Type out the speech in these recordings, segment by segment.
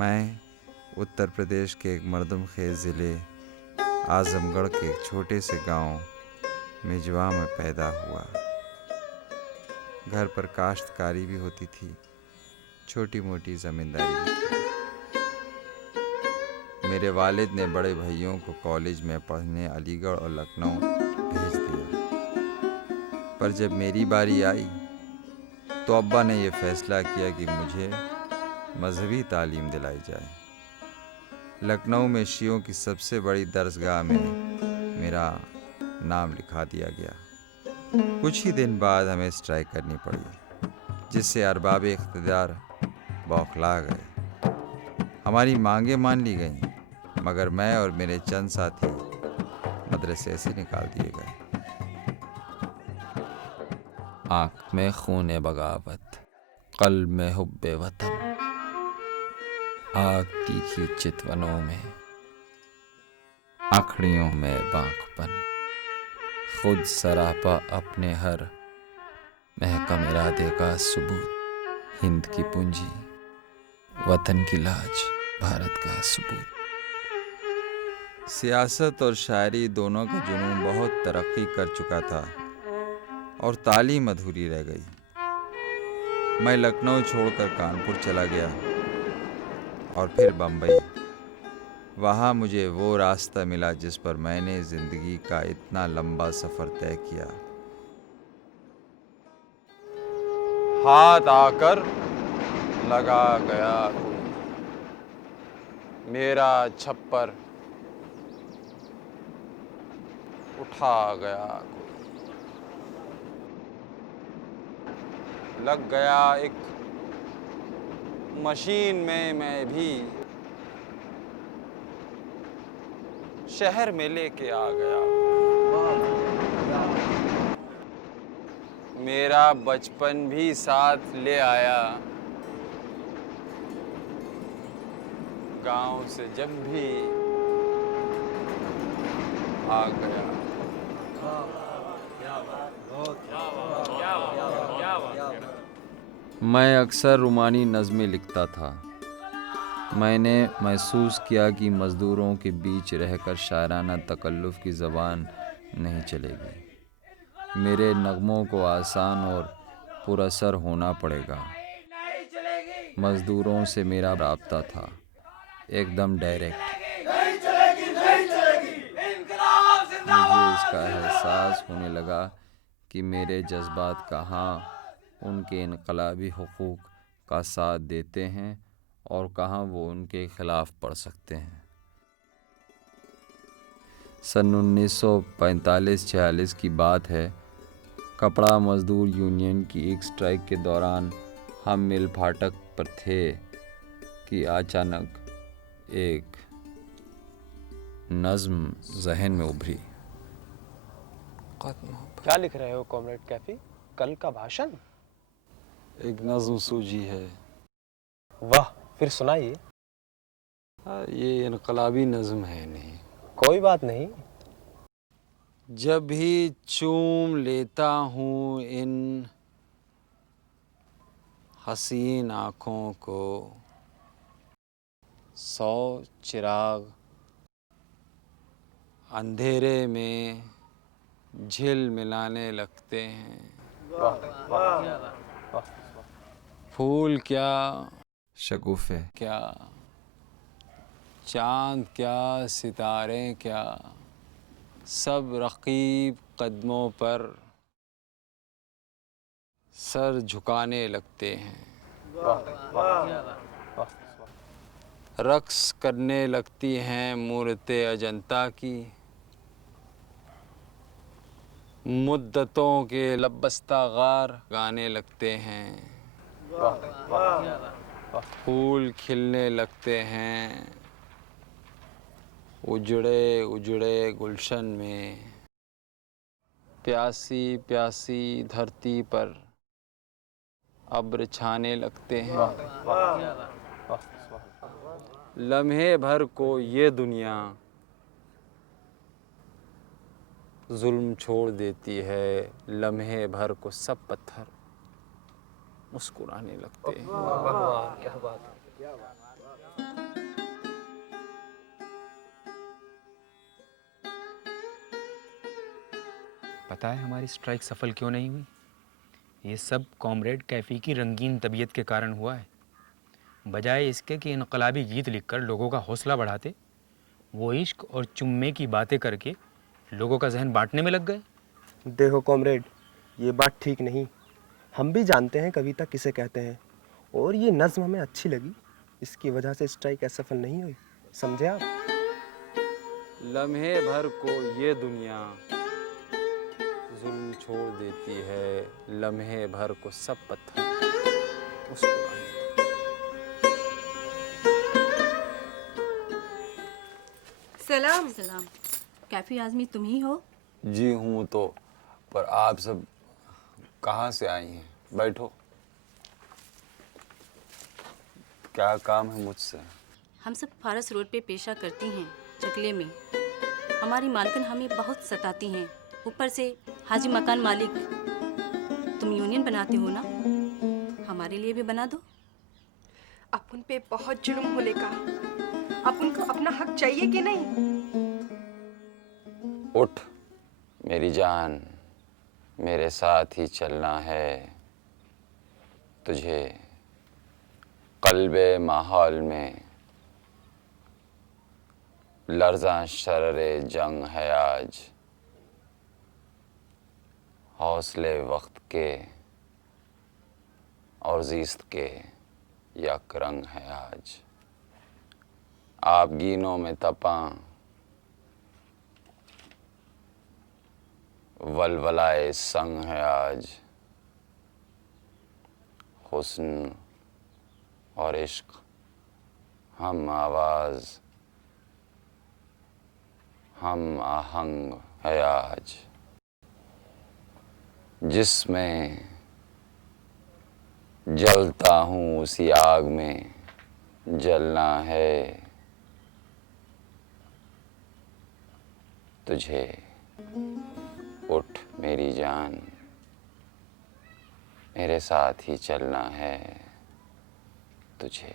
मैं उत्तर प्रदेश के एक मर्दमखेज ज़िले आज़मगढ़ के एक छोटे से गांव मिजवा में पैदा हुआ। घर पर काश्तकारी भी होती थी, छोटी मोटी ज़मींदारी भी थी। मेरे वालिद ने बड़े भाइयों को कॉलेज में पढ़ने अलीगढ़ और लखनऊ भेज दिया, पर जब मेरी बारी आई तो अब्बा ने यह फैसला किया कि मुझे मजहबी तालीम दिलाई जाए। लखनऊ में शियों की सबसे बड़ी दरसगाह में मेरा नाम लिखा दिया गया। कुछ ही दिन बाद हमें स्ट्राइक करनी पड़ी, जिससे अरबाब इख्तियार बौखला गए। हमारी मांगें मान ली गईं, मगर मैं और मेरे चंद साथी मदरसे से निकाल दिए गए। आँख में खून बगावत, कल्ब में हुब्बे वतन, आग तीखी चितवनों में, आखड़ियों में बांकपन, खुद सरापा अपने हर महकम इरादे का सबूत, हिंद की पूंजी, वतन की लाज, भारत का सबूत। सियासत और शायरी दोनों का जुनून बहुत तरक्की कर चुका था और तालीम अधूरी रह गई। मैं लखनऊ छोड़कर कानपुर चला गया और फिर बम्बई। वहाँ मुझे वो रास्ता मिला जिस पर मैंने ज़िंदगी का इतना लंबा सफ़र तय किया। हाथ आकर लगा गया कोई, मेरा छप्पर उठा गया कोई, लग गया एक मशीन में मैं भी, शहर में लेके आ गया। मेरा बचपन भी साथ ले आया, गांव से जब भी आ गया। मैं अक्सर रुमानी नज़में लिखता था। मैंने महसूस किया कि मज़दूरों के बीच रहकर शायराना तकल्लुफ़ की ज़बान नहीं चलेगी। मेरे नगमों को आसान और पुरअसर होना पड़ेगा। मज़दूरों से मेरा राब्ता था एकदम डायरेक्ट। मुझे इसका एहसास होने लगा कि मेरे जज्बात कहाँ उनके इनकलाबी हुकूक का साथ देते हैं और कहाँ वो उनके ख़िलाफ़ पड़ सकते हैं। सन 1945-46 की बात है। कपड़ा मज़दूर यूनियन की एक स्ट्राइक के दौरान हम मिल फाटक पर थे कि अचानक एक नज़्म ज़हन में उभरी। क्या लिख रहे हो कॉमरेड कैफी? कल का भाषण? एक नज़्म सूझी है। वाह, फिर सुनाइए। ये इनकलाबी नज़्म है नहीं। कोई बात नहीं। जब भी चूम लेता हूँ इन हसीन आँखों को, 100 चिराग अंधेरे में झिल मिलाने लगते हैं। फूल क्या, शगुफ़े क्या, चाँद क्या, सितारे क्या, सब रकीब कदमों पर सर झुकाने लगते हैं। रक्स करने लगती हैं मूरतें अजंता की, मुद्दतों के लबस्ता गार गाने लगते हैं। फूल खिलने लगते हैं उजड़े उजड़े गुलशन में, प्यासी प्यासी धरती पर अब्र छाने लगते हैं। लम्हे भर को ये दुनिया जुल्म छोड़ देती है, लम्हे भर को सब पत्थर मुस्कुराने लगते हैं। वाह, क्या बात है। पता है हमारी स्ट्राइक सफल क्यों नहीं हुई? ये सब कॉमरेड कैफ़ी की रंगीन तबीयत के कारण हुआ है। बजाय इसके कि इनकलाबी गीत लिखकर लोगों का हौसला बढ़ाते, वो इश्क और चुम्मे की बातें करके लोगों का जहन बांटने में लग गए। देखो कॉमरेड, ये बात ठीक नहीं। हम भी जानते हैं कविता किसे कहते हैं, और ये नज्म हमें अच्छी लगी, इसकी वजह से स्ट्राइक असफल नहीं हुई। समझे आप? लम्हे भर को ये दुनिया जुल्म छोड़ देती है, लम्हे भर को सब पत्थर मुस्कुराने। सलाम। सलाम। कैफी आजमी तुम ही हो? जी हूँ तो, पर आप सब कहाँ से आई हैं? बैठो। क्या काम है मुझसे? हम सब फारस रोड पे पेशा करती हैं, चकले में। हमारी मालकिन हमें बहुत सताती हैं, ऊपर से हाजी मकान मालिक। तुम यूनियन बनाते हो ना, हमारे लिए भी बना दो। अब उन पे बहुत जुल्म होने का, अब उनको अपना हक चाहिए कि नहीं? उठ मेरी जान, मेरे साथ ही चलना है तुझे। क़ल्बे माहौल में लर्ज़ां शर्रे जंग है आज, हौसले वक्त के और ज़ीस्त के यक रंग है आज। आबगीनों में तपा वलवलाए संग है आज, हुस्न और इश्क हम आवाज़ हम आहंग है आज। जिसमें जलता हूँ उसी आग में जलना है तुझे। उठ मेरी जान, मेरे साथ ही चलना है तुझे।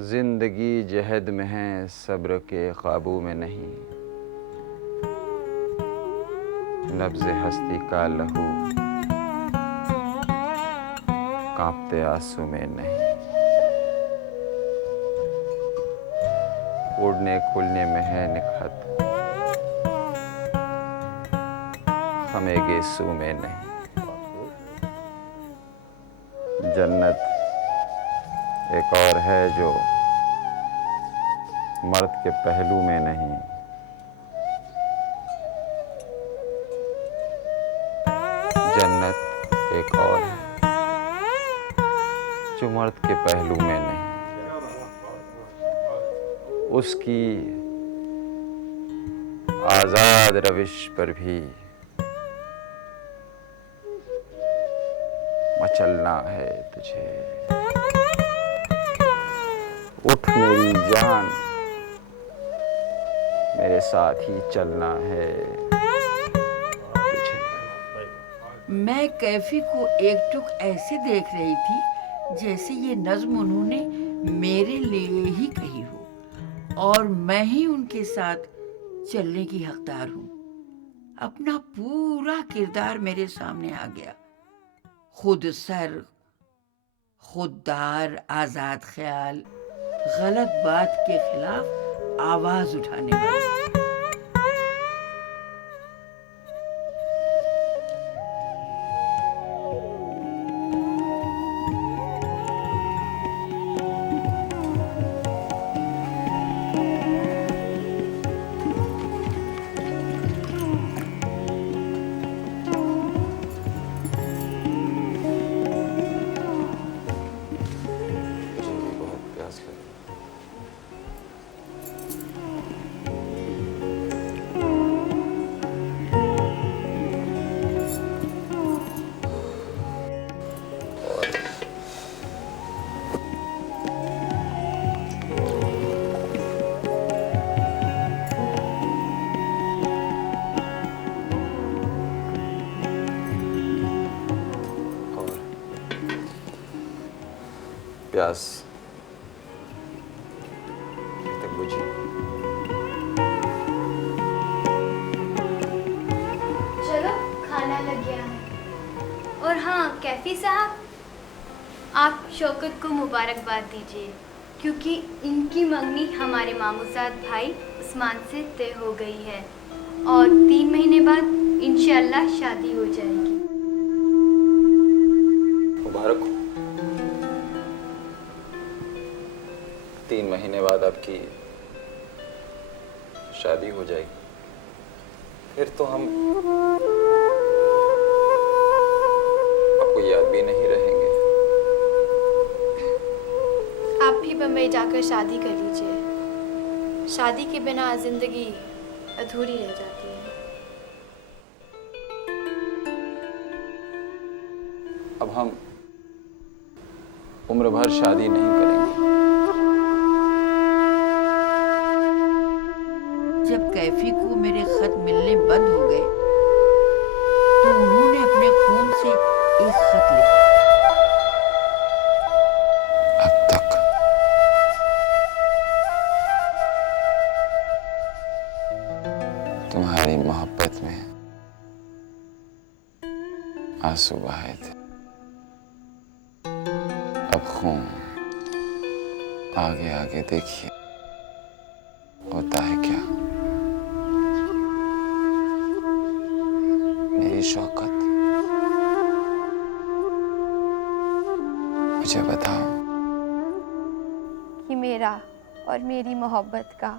जिंदगी जहद में है, सब्र के काबू में नहीं। नब्ज़ हस्ती का लहू कांपते आंसू में नहीं। उड़ने खुलने में है निखत, हमें गेसू में नहीं। जन्नत एक और है जो मर्द के पहलू में नहीं। जन्नत एक और है जो मर्द के पहलू में नहीं। उसकी आजाद रविश पर भी मचलना है तुझे। उठ मेरी जान, मेरे साथ ही चलना है तुझे। मैं कैफी को एकटुक ऐसे देख रही थी जैसे ये नज्म उन्होंने मेरे लिए ही कही हो और मैं ही उनके साथ चलने की हकदार हूँ। अपना पूरा किरदार मेरे सामने आ गया। खुद सर, खुददार, आजाद ख्याल, गलत बात के खिलाफ आवाज उठाने वाला। मुझे भी बहुत प्यास लगी। और प्यास अभी तक बुझी। लग गया है। और हाँ कैफी साहब, आप शौकत को मुबारकबाद दीजिए, क्योंकि इनकी मंगनी हमारे मामूजाद भाई उस्मान से तय हो गई है और 3 महीने बाद इंशाल्लाह शादी हो जाएगी। मुबारक हो। 3 महीने बाद आपकी शादी हो जाएगी, फिर तो हम आपको याद भी नहीं रहेंगे। आप भी बम्बई जाकर शादी कर लीजिए। शादी के बिना जिंदगी अधूरी रह जाती है। अब हम उम्र भर शादी नहीं करेंगे। जब कैफी को मेरे खत मिलने बंद हो गए तो उन्होंने अपने खून से एक खत लिखा। अब तक तुम्हारी मोहब्बत में आंसू बहाए थे, अब खून। आगे आगे देखिए होता है क्या। मेरी शौकत, मुझे बताओ कि मेरा और मेरी मोहब्बत का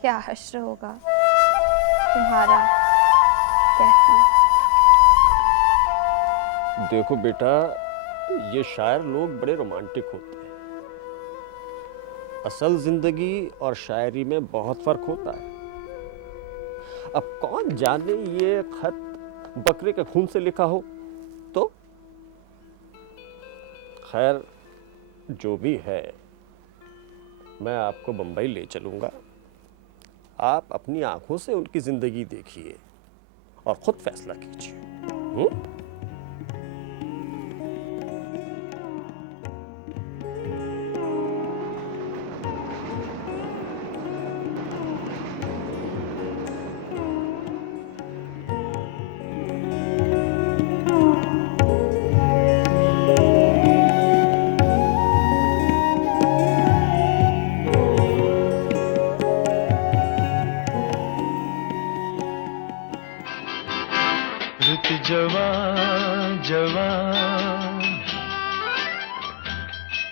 क्या हश्र होगा। तुम्हारा कैफी। देखो बेटा, ये शायर लोग बड़े रोमांटिक होते हैं। असल जिंदगी और शायरी में बहुत फर्क होता है। अब कौन जाने ये खत बकरे के खून से लिखा हो तो। खैर जो भी है, मैं आपको बंबई ले चलूंगा। आप अपनी आंखों से उनकी जिंदगी देखिए और खुद फैसला कीजिए। जवां जवां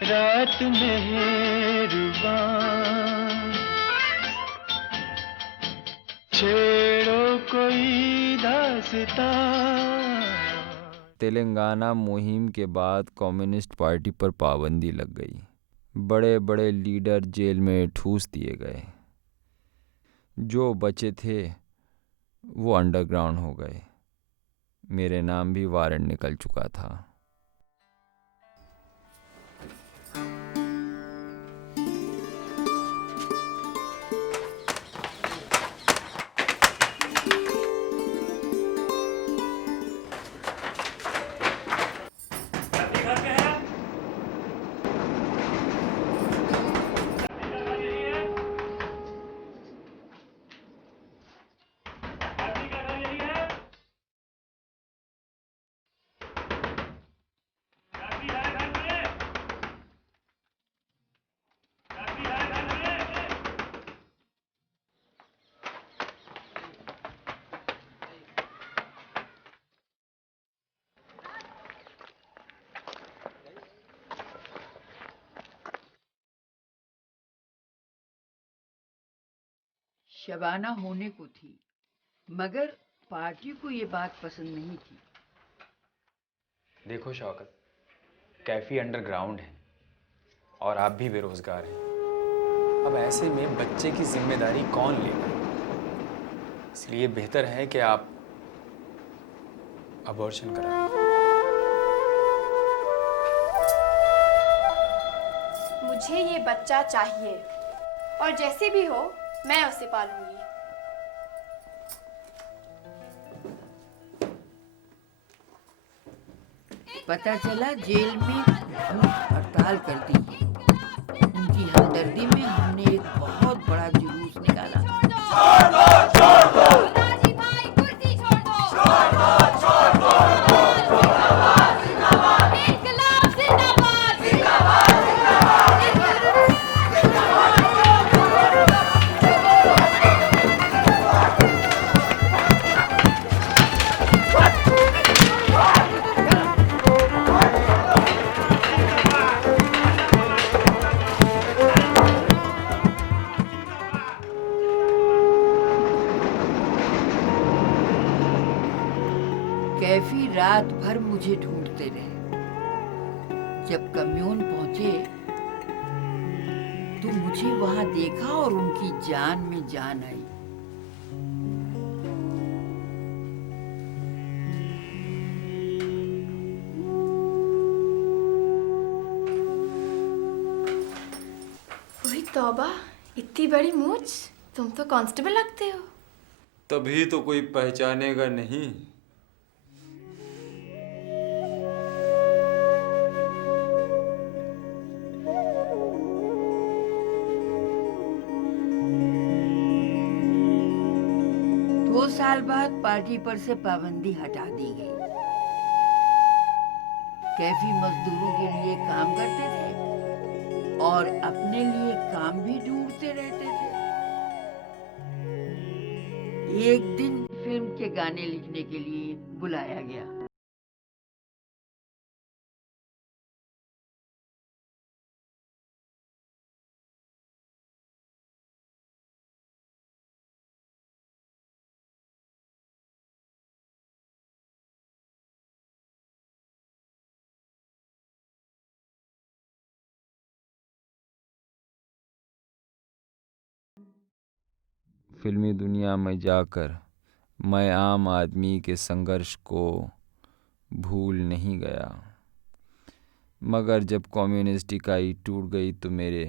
रात मेहरबान, छेड़ो कोई दास्तां। तेलंगाना मुहिम के बाद कम्युनिस्ट पार्टी पर पाबंदी लग गई। बड़े बड़े लीडर जेल में ठूस दिए गए। जो बचे थे वो अंडरग्राउंड हो गए। मेरे नाम भी वारंट निकल चुका था। शबाना होने को थी, मगर पार्टी को ये बात पसंद नहीं थी। देखो शौकत, कैफी अंडरग्राउंड है और आप भी बेरोजगार हैं। अब ऐसे में बच्चे की जिम्मेदारी कौन लेगा? इसलिए बेहतर है कि आप अबॉर्शन कराएं। मुझे ये बच्चा चाहिए और जैसे भी हो मैं उसे पालूंगी। पता चला जेल में भूख हड़ताल कर दी है। उनकी हमदर्दी में हमने एक बहुत बड़ा जुलूस निकाला। छोड़ दो, छोड़ दो। कैफी रात भर मुझे ढूंढते रहे। जब कम्यून पहुंचे तो मुझे वहां देखा और उनकी जान में जान आई। वही तौबा, इतनी बड़ी मूछ, तुम तो कांस्टेबल लगते हो। तभी तो कोई पहचानेगा नहीं। दो साल बाद पार्टी पर से पाबंदी हटा दी गई। कैफी मजदूरों के लिए काम करते थे और अपने लिए काम भी ढूंढते रहते थे। एक दिन फिल्म के गाने लिखने के लिए बुलाया गया। फिल्मी दुनिया में जाकर मैं आम आदमी के संघर्ष को भूल नहीं गया, मगर जब कम्युनिस्ट इकाई टूट गई तो मेरे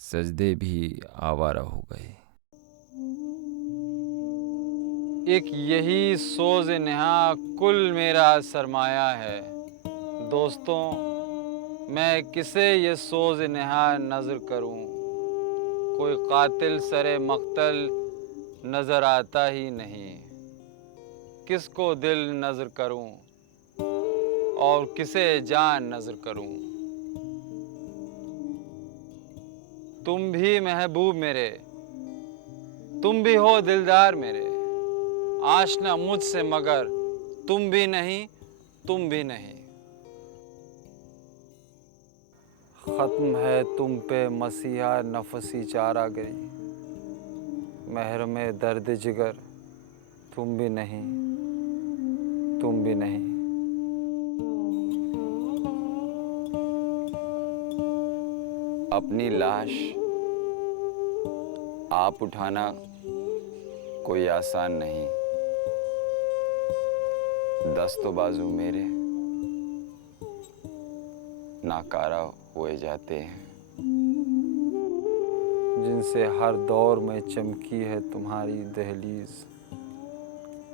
सजदे भी आवारा हो गए। एक यही सोज नेहा कुल मेरा सरमाया है। दोस्तों, मैं किसे ये सोज नेहा नजर करूं? कोई कातिल सरे मक्तल नजर आता ही नहीं। किसको दिल नजर करूं और किसे जान नजर करूं? तुम भी महबूब मेरे, तुम भी हो दिलदार मेरे। आशना मुझसे मगर तुम भी नहीं, तुम भी नहीं। खत्म है तुम पे मसीहा नफसी चारागरी। महरम दर्द जिगर तुम भी नहीं, तुम भी नहीं। अपनी लाश आप उठाना कोई आसान नहीं। दस्तो बाजू मेरे नाकारा हुए जाते हैं, जिनसे हर दौर में चमकी है तुम्हारी दहलीज।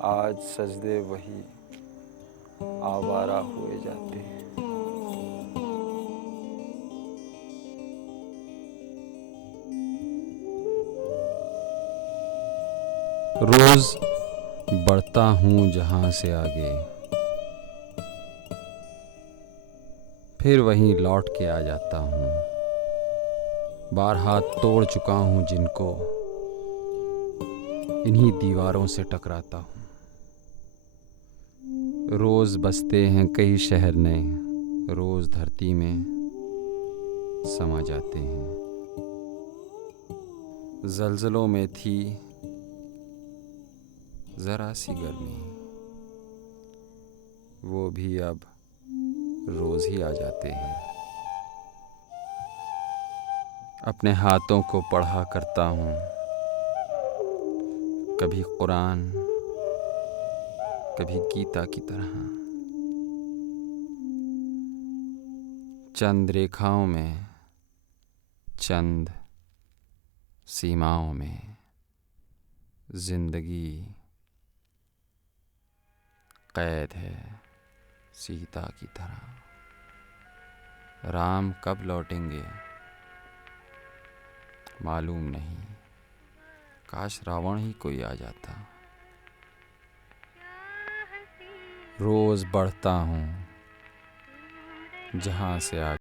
आज सजदे वही आवारा हुए जाते हैं। रोज बढ़ता हूँ जहां से आगे, फिर वहीं लौट के आ जाता हूँ। बारहा तोड़ चुका हूँ जिनको, इन्हीं दीवारों से टकराता हूँ। रोज बसते हैं कई शहर नए, रोज धरती में समा जाते हैं। जल्जलों में थी जरा सी गर्मी, वो भी अब रोज ही आ जाते हैं। अपने हाथों को पढ़ा करता हूँ, कभी कुरान कभी गीता की तरह। चंद रेखाओं में, चंद सीमाओं में जिंदगी कैद है सीता की तरह। राम कब लौटेंगे मालूम नहीं, काश रावण ही कोई आ जाता। रोज बढ़ता हूँ जहां से आगे,